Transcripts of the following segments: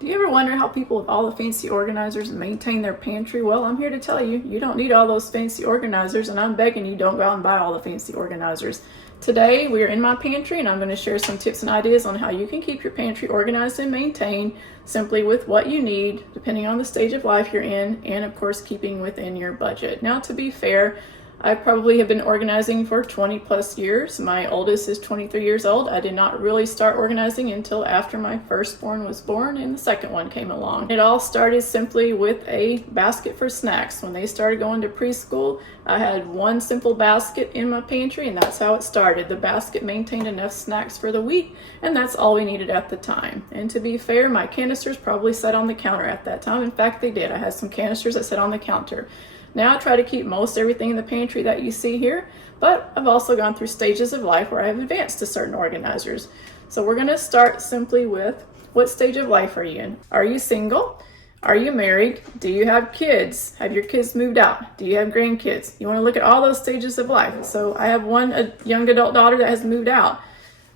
Do you ever wonder how people with all the fancy organizers maintain their pantry? Well, I'm here to tell you, you don't need all those fancy organizers, and I'm begging you, don't go out and buy all the fancy organizers. Today, we are in my pantry, and I'm going to share some tips and ideas on how you can keep your pantry organized and maintained simply with what you need, depending on the stage of life you're in, and of course, keeping within your budget. Now, to be fair, I probably have been organizing for 20 plus years. My oldest is 23 years old. I did not really start organizing until after my firstborn was born and the second one came along. It all started simply with a basket for snacks. When they started going to preschool, I had one simple basket in my pantry, and that's how it started. The basket maintained enough snacks for the week, and that's all we needed at the time. And to be fair, my canisters probably sat on the counter at that time. In fact, they did. I had some canisters that sat on the counter. Now I try to keep most everything in the pantry that you see here, but I've also gone through stages of life where I have advanced to certain organizers. So we're going to start simply with, what stage of life are you in? Are you single? Are you married? Do you have kids? Have your kids moved out? Do you have grandkids? You want to look at all those stages of life. So I have a young adult daughter that has moved out.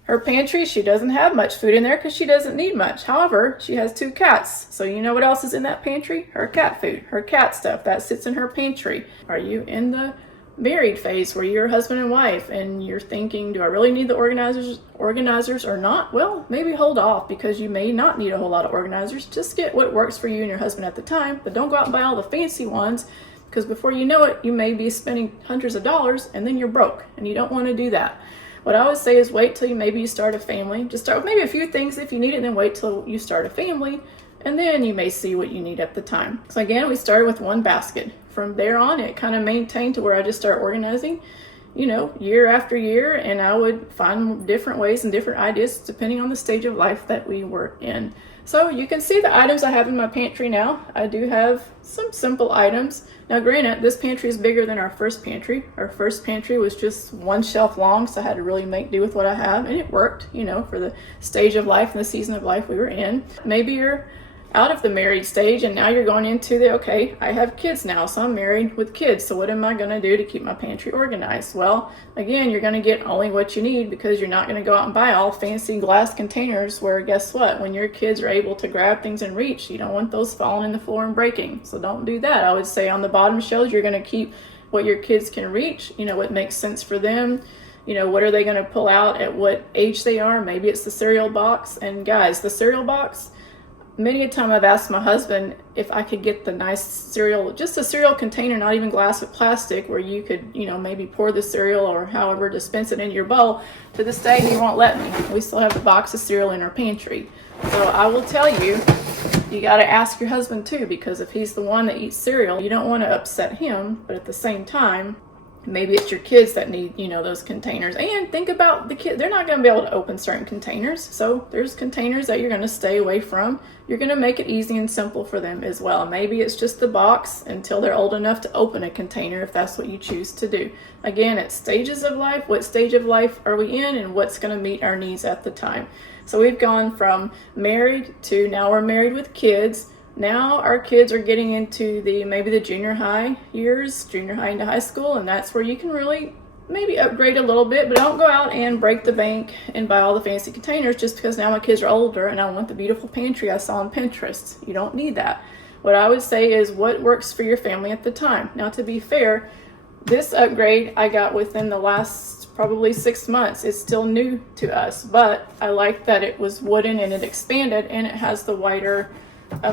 Her pantry, she doesn't have much food in there because she doesn't need much. However, she has 2 cats. So you know what else is in that pantry? Her cat food, her cat stuff. That sits in her pantry. Are you in the married phase where you're husband and wife and you're thinking, do I really need the organizers or not? Well, maybe hold off because you may not need a whole lot of organizers. Just get what works for you and your husband at the time, but don't go out and buy all the fancy ones because before you know it, you may be spending hundreds of dollars and then you're broke, and you don't want to do that. What I always say is wait till you start a family. Just start with maybe a few things if you need it, and then wait till you start a family, and then you may see what you need at the time. So again, we started with one basket. From there on, it kind of maintained to where I just start organizing, year after year, and I would find different ways and different ideas depending on the stage of life that we were in. So you can see the items I have in my pantry now. I do have some simple items. Now granted, this pantry is bigger than our first pantry. Our first pantry was just one shelf long, so I had to really make do with what I have, and it worked, for the stage of life and the season of life we were in. Maybe you're out of the married stage and now you're going into okay, I have kids now, so I'm married with kids, so what am I going to do to keep my pantry organized? Well, again, you're going to get only what you need because you're not going to go out and buy all fancy glass containers where, guess what, when your kids are able to grab things and reach, you don't want those falling in the floor and breaking. So don't do that. I would say on the bottom shelves, you're going to keep what your kids can reach, what makes sense for them. What are they going to pull out at what age they are? Maybe it's the cereal box. And guys, the cereal box, many a time I've asked my husband if I could get the nice cereal, just a cereal container, not even glass but plastic, where you could, maybe pour the cereal or however dispense it into your bowl. To this day, he won't let me. We still have a box of cereal in our pantry. So I will tell you, you got to ask your husband too, because if he's the one that eats cereal, you don't want to upset him, but at the same time, maybe it's your kids that need, those containers. And think about the kid. They're not going to be able to open certain containers. So there's containers that you're going to stay away from. You're going to make it easy and simple for them as well. Maybe it's just the box until they're old enough to open a container if that's what you choose to do. Again, it's stages of life. What stage of life are we in and what's going to meet our needs at the time? So we've gone from married to now we're married with kids. Now our kids are getting into maybe the junior high years, junior high into high school, and that's where you can really maybe upgrade a little bit, but don't go out and break the bank and buy all the fancy containers just because now my kids are older and I want the beautiful pantry I saw on Pinterest. You don't need that. What I would say is what works for your family at the time. Now, to be fair, this upgrade I got within the last probably 6 months. It's still new to us, but I like that it was wooden and it expanded and it has the wider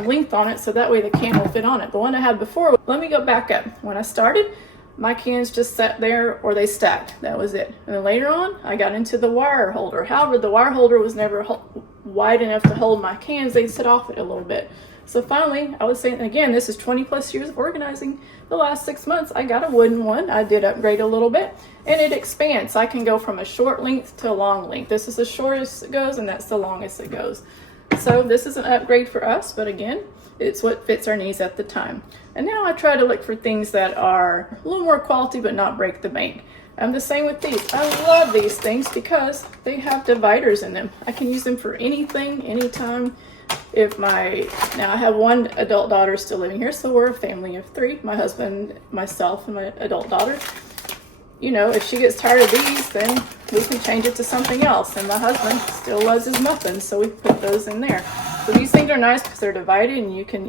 length on it, so that way the can will fit on it. The one I had before, let me go back up. When I started, my cans just sat there or they stacked. That was it. And then later on, I got into the wire holder. However, the wire holder was never wide enough to hold my cans. They'd sit off it a little bit. So finally, I was saying, again, this is 20 plus years of organizing. The last 6 months, I got a wooden one. I did upgrade a little bit, and it expands. I can go from a short length to a long length. This is the shortest it goes, and that's the longest it goes. So this is an upgrade for us, but again, it's what fits our needs at the time. And now I try to look for things that are a little more quality but not break the bank. I'm the same with these. I love these things because they have dividers in them. I can use them for anything, anytime. Now I have one adult daughter still living here, so we're a family of 3, my husband, myself, and my adult daughter. If she gets tired of these, then we can change it to something else. And my husband still loves his muffins, so we put those in there. So these things are nice because they're divided and you can,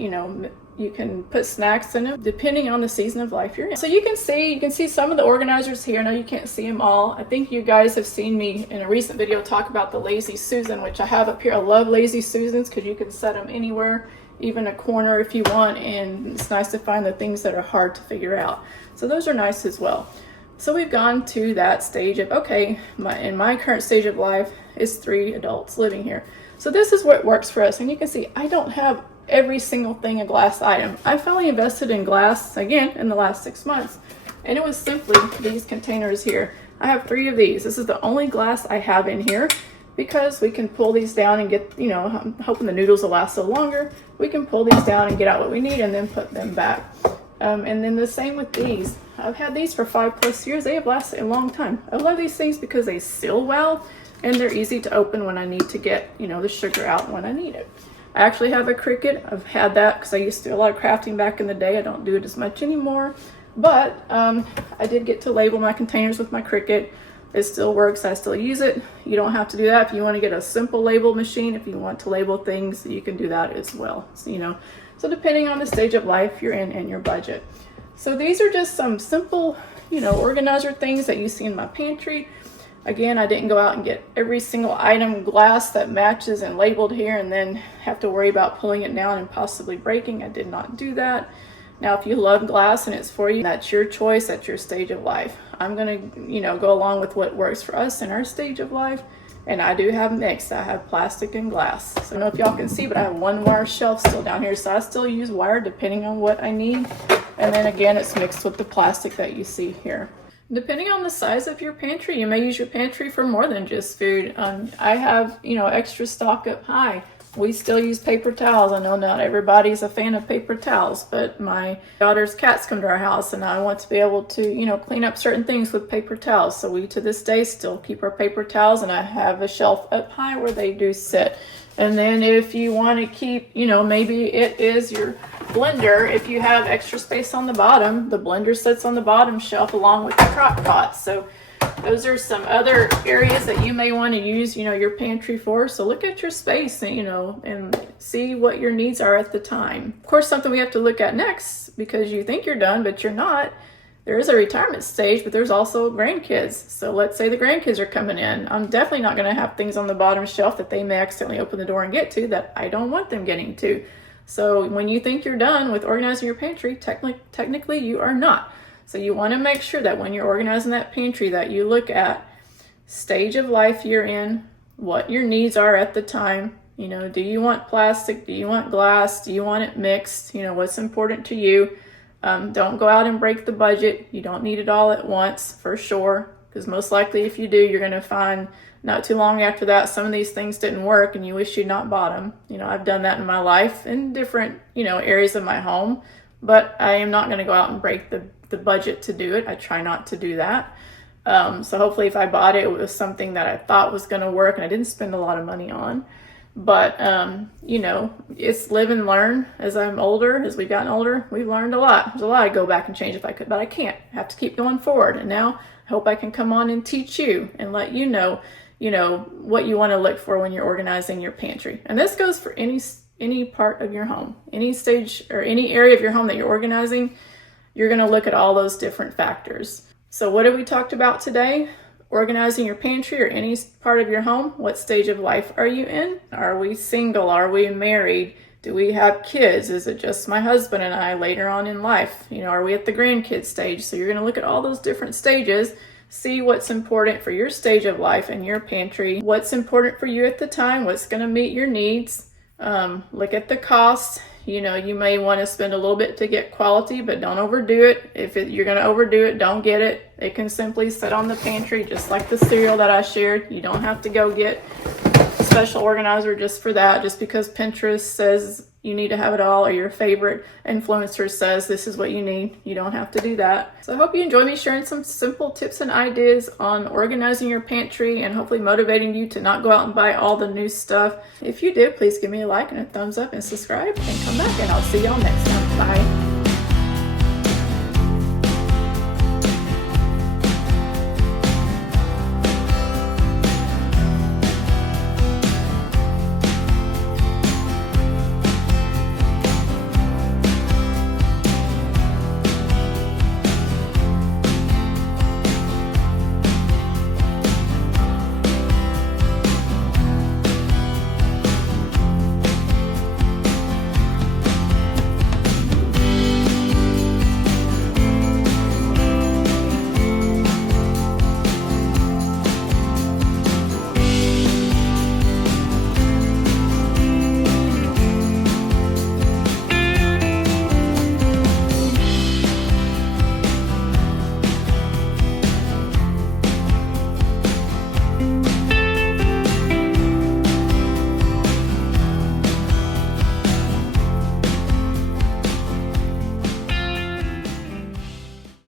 you can put snacks in them depending on the season of life you're in. So you can see some of the organizers here. I know you can't see them all. I think you guys have seen me in a recent video talk about the Lazy Susan, which I have up here. I love Lazy Susans because you can set them anywhere, even a corner if you want, and it's nice to find the things that are hard to figure out. So those are nice as well. So we've gone to that stage of, okay, in my current stage of life is 3 adults living here. So this is what works for us. And you can see I don't have every single thing a glass item. I finally invested in glass again in the last 6 months. And it was simply these containers here. I have 3 of these. This is the only glass I have in here because we can pull these down and get, I'm hoping the noodles will last so longer. We can pull these down and get out what we need and then put them back. And then the same with these. I've had these for 5+ years. They have lasted a long time. I love these things because they seal well and they're easy to open when I need to get, the sugar out when I need it. I actually have a Cricut. I've had that because I used to do a lot of crafting back in the day. I don't do it as much anymore. But I did get to label my containers with my Cricut. It still works. I still use it. You don't have to do that. If you want to get a simple label machine, if you want to label things, you can do that as well. So depending on the stage of life you're in and your budget. So these are just some simple, organizer things that you see in my pantry. Again, I didn't go out and get every single item glass that matches and labeled here and then have to worry about pulling it down and possibly breaking. I did not do that. Now, if you love glass and it's for you, that's your choice, that's your stage of life. I'm gonna, go along with what works for us in our stage of life. And I do have mixed. I have plastic and glass. So I don't know if y'all can see, but I have 1 wire shelf still down here. So I still use wire depending on what I need. And then again, it's mixed with the plastic that you see here. Depending on the size of your pantry, you may use your pantry for more than just food. I have, extra stock up high. We still use paper towels. I know not everybody's a fan of paper towels, but my daughter's cats come to our house and I want to be able to, clean up certain things with paper towels. So we, to this day, still keep our paper towels, and I have a shelf up high where they do sit. And then if you want to keep, maybe it is your blender. If you have extra space on the bottom, the blender sits on the bottom shelf along with the crock pot. So those are some other areas that you may want to use, your pantry for. So look at your space, and see what your needs are at the time. Of course, something we have to look at next, because you think you're done, but you're not. There is a retirement stage, but there's also grandkids. So let's say the grandkids are coming in. I'm definitely not going to have things on the bottom shelf that they may accidentally open the door and get to that I don't want them getting to. So when you think you're done with organizing your pantry, technically you are not. So you want to make sure that when you're organizing that pantry that you look at stage of life you're in, what your needs are at the time. Do you want plastic? Do you want glass? Do you want it mixed? What's important to you? Don't go out and break the budget. You don't need it all at once, for sure, because most likely if you do, you're going to find not too long after that some of these things didn't work and you wish you'd not bought them. I've done that in my life in different, areas of my home, but I am not going to go out and break the budget to do it. I try not to do that. So hopefully if I bought it, it was something that I thought was going to work and I didn't spend a lot of money on. But, it's live and learn. As we've gotten older, we've learned a lot. There's a lot I'd go back and change if I could, but I can't. I have to keep going forward. And now I hope I can come on and teach you and let you know, what you want to look for when you're organizing your pantry. And this goes for any part of your home, any stage or any area of your home that you're organizing. You're going to look at all those different factors. So what have we talked about today? Organizing your pantry or any part of your home. What stage of life are you in? Are we single? Are we married? Do we have kids? Is it just my husband and I later on in life? Are we at the grandkid stage? So you're going to look at all those different stages, see what's important for your stage of life and your pantry, what's important for you at the time, what's going to meet your needs. Look at the costs. You may want to spend a little bit to get quality, but don't overdo it. If you're going to overdo it, don't get it. It can simply sit on the pantry, just like the cereal that I shared. You don't have to go get a special organizer just for that, just because Pinterest says you need to have it all, or your favorite influencer says this is what you need. You don't have to do that. So I hope you enjoy me sharing some simple tips and ideas on organizing your pantry and hopefully motivating you to not go out and buy all the new stuff. If you did, please give me a like and a thumbs up and subscribe and come back, and I'll see y'all next time. Bye.